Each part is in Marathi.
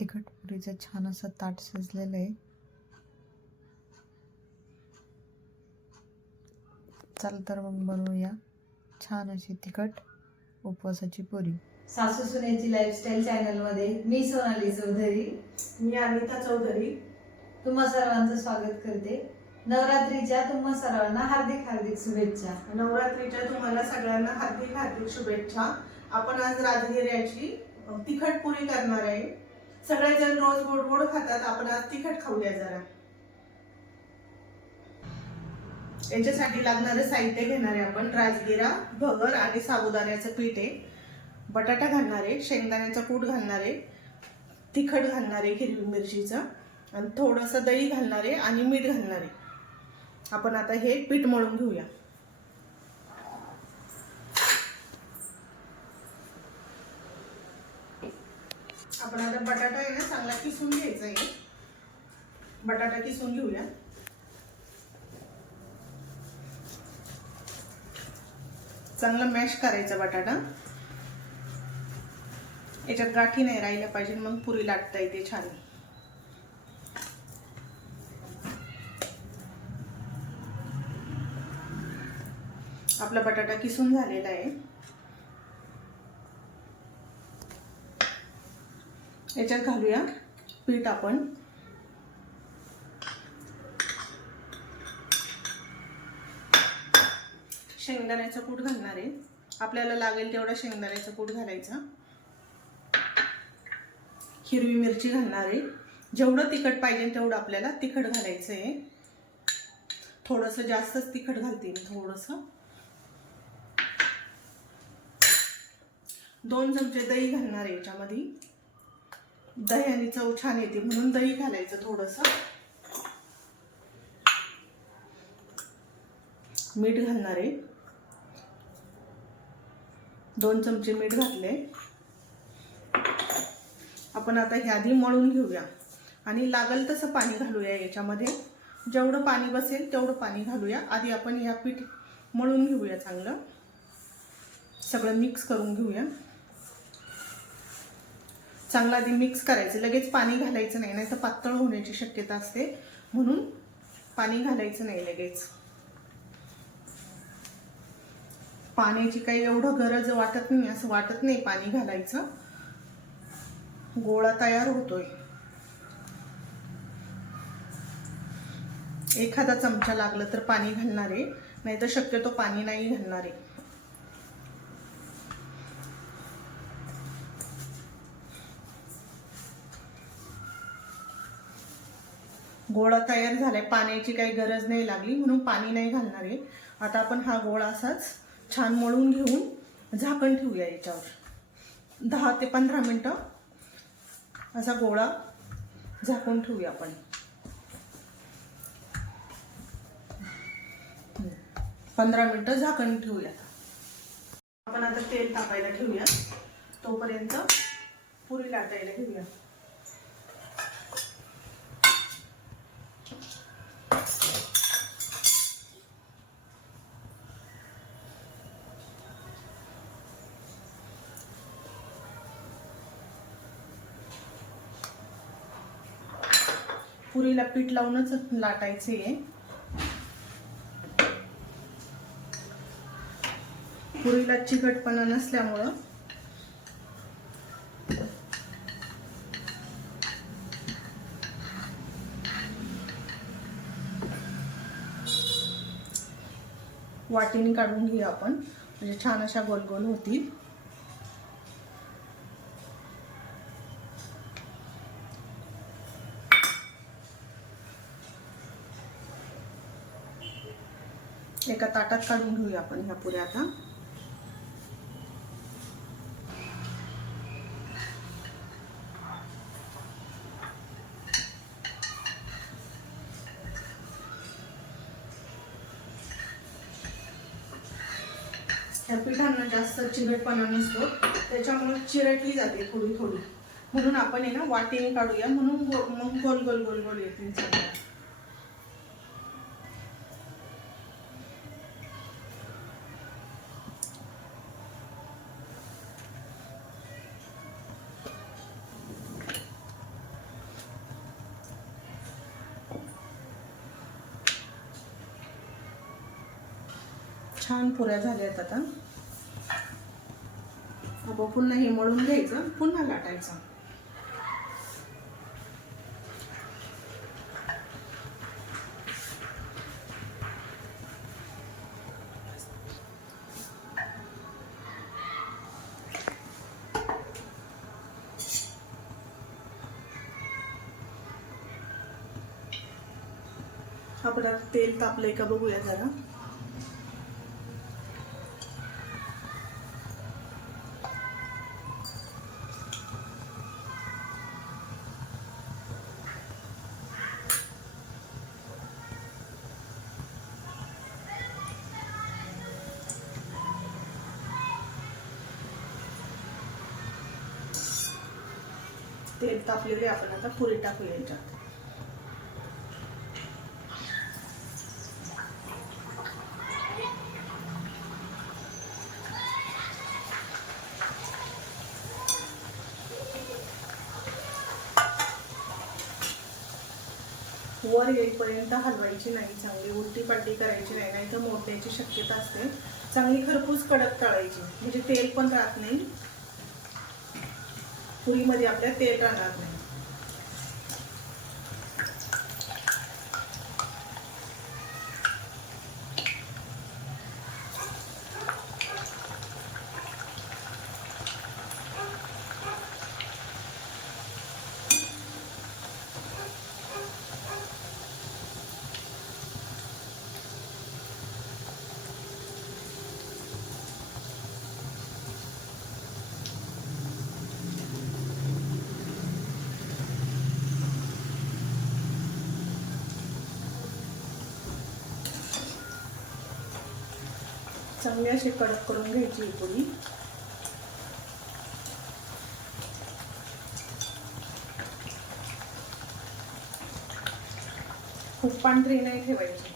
तिखट पुरीचं छान असं ताट शिजलेलं आहे. चल तर मग बनवूया छान अशी तिखट उपवासाची पुरी. सासू सुनेची लाईफस्टाईल चॅनलमध्ये मी सोनाली चौधरी. मी अनिता चौधरी. तुम्हा सर्वांचं स्वागत करते. नवरात्रीच्या तुम्हा सर्वांना हार्दिक हार्दिक शुभेच्छा. नवरात्रीच्या तुम्हाला सगळ्यांना हार्दिक हार्दिक शुभेच्छा. आपण आज राजगिऱ्याची तिखट पुरी करणार आहे. सगळेजण रोज गोड गोड खातात. आपण आज तिखट खाऊया जरा. याच्यासाठी लागणारे साहित्य घेणार आहे आपण. राजगिरा भगर आणि साबुदाण्याचं पीठ आहे. बटाटा घालणार आहे. शेंगदाण्याचा कूट घालणार आहे. तिखट घालणार आहे हिरवी मिरचीचं. आणि थोडंसं दही घालणार आहे आणि मीठ घालणार आहे. आपण आता हे पीठ मळून घेऊया. आपण आता बटाटा आहे ना चांगला किसून घ्यायचा आहे. बटाटा किसून घेऊया. चांगला मॅश करायचा बटाटा. याच्यात गाठी नाही राहिल्या पाहिजे मग पुरी लाटता येते छान. आपला बटाटा किसून झालेला आहे. याच्यात घालूया. पीठ आपण. शेंगदाण्याचं कूट घालणार आहे. आपल्याला लागेल तेवढा शेंगदाण्याचं कूट घालायचा. हिरवी मिरची घालणार आहे. जेवढं तिखट पाहिजे तेवढं आपल्याला तिखट घालायचं आहे. थोडंसं जास्तच तिखट घालते मी थोडंसं. दोन चमचे दही घालणार आहे याच्यामध्ये. दह्याने चव छान येते म्हणून दही घालायचं थोडंसं. मीठ घालणार आहे. दोन चमचे मीठ घातले. आपण आता हे आधी मळून घेऊया. आणि लागल तसं पाणी घालूया याच्यामध्ये. जेवढं पाणी बसेल तेवढं पाणी घालूया. आधी आपण ह्या पीठ मळून घेऊया चांगलं. सगळं मिक्स करून घेऊया. चांगला आधी मिक्स करायचं. लगेच पाणी घालायचं नाही नाही तर पातळ होण्याची शक्यता असते. म्हणून पाणी घालायचं नाही लगेच. पाण्याची काही एवढं गरज वाटत नाही असं वाटत नाही पाणी घालायचं. गोळा तयार होतोय. एखादा चमचा लागला तर पाणी घालणार आहे नाही तर शक्यतो पाणी नाही घालणार. आहे गोळा तयार झालाय. पाण्याची काही गरज नाही लागली म्हणून पाणी नाही घालणार आहे. आता आपण हा गोळा असाच छान मळून घेऊन झाकण ठेवूया याच्यावर. दहा ते पंधरा मिनटं असा गोळा झाकून ठेवूया आपण. पंधरा मिनटं झाकण ठेवूया. आपण आता तेल तापायला ठेवूया. तोपर्यंत पुरी लाटायला घेऊया. पुरीला पीठ लावूनच लाटायचे. आहे पुरीला चिकटपणा नसल्यामुळं. वाटीने काढून घेऊ आपण. म्हणजे छान अशा गोल गोल होतील. एका ताटात काढून घेऊया आपण ह्या पुऱ्या आता. ह्या पिठांना जास्त चिरटपणा नसतो त्याच्यामुळे चिरटली जाते थोडी थोडी. म्हणून आपण आहे ना वाटीने काढूया. म्हणून मग गोल गोल गोल गोल येतील छान पुऱ्या आहेत आता. अब पुन्हा हे मळून घ्यायचं पुन्हा लाटायचं. आपण तेल तापलंय का बघूया जरा. तेल तापलेले आपण आता पुरी टाकू याच्यात. वर येईपर्यंत हलवायची नाही चांगली उलटी पाटी करायची नाही नाही तर मोठ्याची शक्यता असते. चांगली खरपूस कडक तळायची म्हणजे तेल पण राहत नाही. पुरीमध्ये आपल्या तेल राहणार नाही. चांगली अशी कडक करून घ्यायची ही पुरी. खूप पांढरी नाही ठेवायची.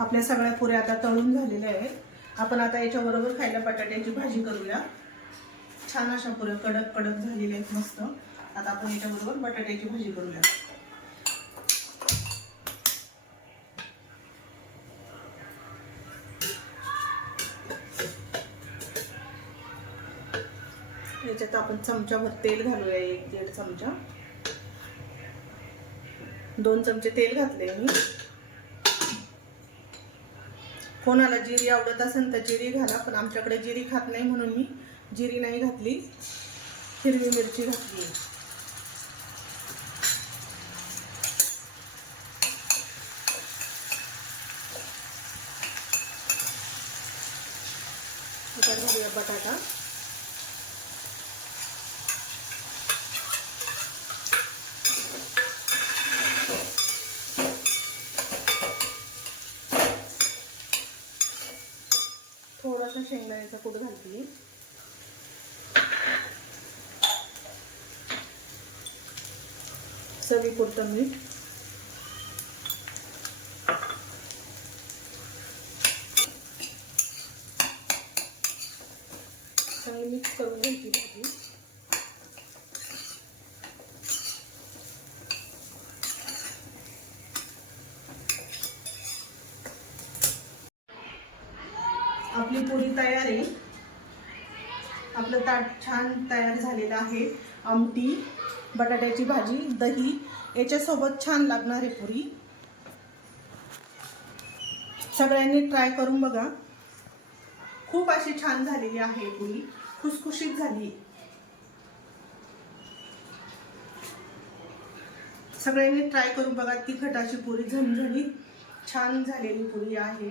आपल्या सगळ्या पुऱ्या आता तळून झालेल्या आहेत. आपण आता याच्याबरोबर खायला बटाट्याची भाजी करूया. छान अशा पुऱ्या कडक कडक झालेल्या आहेत मस्त. आता आपण याच्याबरोबर बटाट्याची भाजी करूया. याच्यात आपण चमच्यावर तेल घालूया एक दीड चमचा. दोन चमचे तेल घातले मी. कोणाला जिरी आवडत असेल तर जिरी घाला पण आमच्याकडे जिरी खात नाही म्हणून मी जिरी नाही घातली. हिरवी मिरची घातली आता घालूया बटाटा थोडासा शेंगदाण्याचा कूट घालते. चवीपुरतं मीठ. चांगली मिक्स करून घ्यायची भाजी. आपली पुरी तयार आहे. आपलं ताट छान तयार झालेलं आहे. आमटी बटाट्याची भाजी दही याच्यासोबत छान लागणार आहे पुरी. सगळ्यांनी ट्राय करून बघा. खूप अशी छान झालेली आहे पुरी. खुसखुशीत झाली. सगळ्यांनी ट्राय करून बघा. तिखटाची पुरी झणझणीत छान झालेली पुरी आहे.